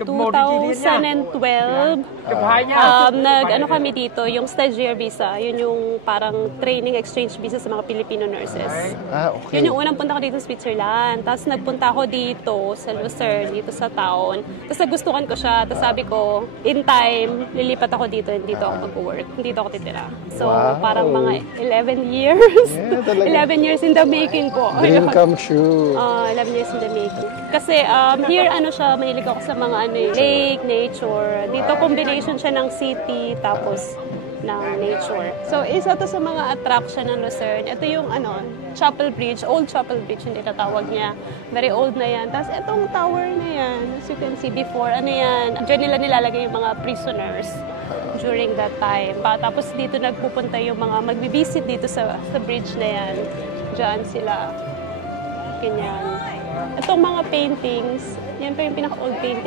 2012, nag-ano kami dito, yung stagiaire visa. Yun yung parang training exchange visa sa mga Filipino nurses. Okay. Yun yung unang punta ko dito sa Switzerland. Tapos nagpunta ako dito sa Lucerne, dito sa town. Tapos nagustuhan ko siya. Tapos sabi ko, in time, lilipat ako dito and dito ako mag-work. Dito ako titira. So, parang mga 11 years. Yeah, 11 years in the making po. Dream come true. 11 years in the making. Kasi here, ano siya, mahilig ako sa mga lake, nature. Dito, combination siya ng city, tapos ng nature. So, isa to sa mga attraction ng Lucerne. Ito yung Chapel Bridge, Old Chapel Bridge, hindi tatawag niya. Very old na yan. Tapos itong tower na yan, as you can see before, yan, diyan nila nilalagay yung mga prisoners during that time. Tapos dito nagpupunta yung mga magbibisit dito sa bridge na yan. Diyan sila. Ganyan. Itong mga paintings, yan pa yung pinaka-old painting.